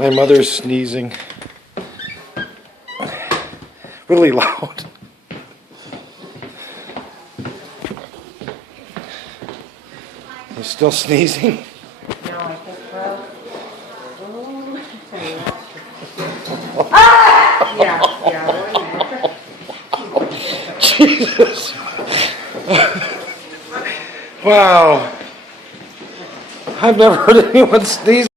My mother's sneezing. Really loud. You're still sneezing? No, I think so. Ah! Yeah. Jesus. Wow. I've never heard anyone sneeze.